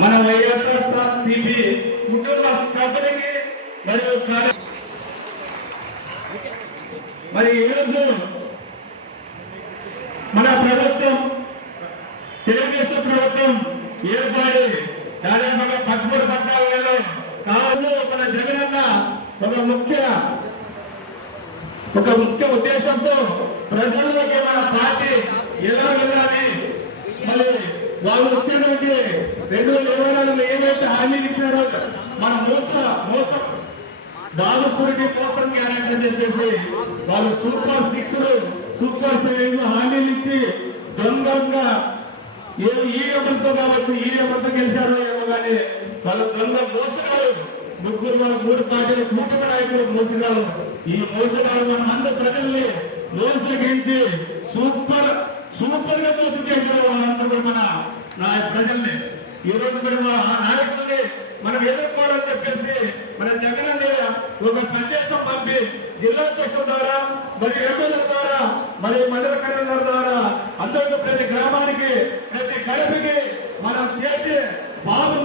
మన వైఎస్ఆర్ సిపి కుటుంబ సభ్యులకి మరియు మరి ఈరోజు మన ప్రభుత్వం తెలుగుదేశం ప్రభుత్వం ఏర్పడి దాదాపుగా పదమూడు పద్నాలుగు కావాలి మన జగనన్న ఒక ముఖ్య ఒక ముఖ్య ఉద్దేశంతో ప్రజల్లోకి మన వాళ్ళు ఇచ్చినటువంటి రెండు వేల ఇరవై నాలుగులో ఏదైతే హామీలు ఇచ్చారో మన మోస మోస బాలపూరికి మోసం గ్యారెంటీ అని చెప్పేసి వాళ్ళు సూపర్ సిక్స్ సూపర్ సెవెన్ హామీలు ఇచ్చి దొంగంగా ఏ ఈ ఎవరితో కావచ్చు ఈ ఎవరితో గెలిచారో ఏమో కానీ వాళ్ళు దొంగ మోసగాలు ముగ్గురు మన మూడు పార్టీల కూటమి నాయకులు మోసగాలు ఈ మోసగాలు మన అందరి ప్రజల్ని మోసగించి సూపర్ సూపర్గా మోసం చేసిన వాళ్ళందరూ కూడా మన నా ప్రజల్ని. ఈ రోజు కూడా మన ఆ నాయకుల్ని మనం ఎదుర్కోవాలని చెప్పేసి మన జగన్ ఒక సందేశం పంపి జిల్లా అధ్యక్షుల ద్వారా మరి ఎమ్మెల్యేల ద్వారా మరి మండల కన్వీనర్ ద్వారా అందరికీ ప్రతి గ్రామానికి ప్రతి కడపకి మనం చేసే బాబు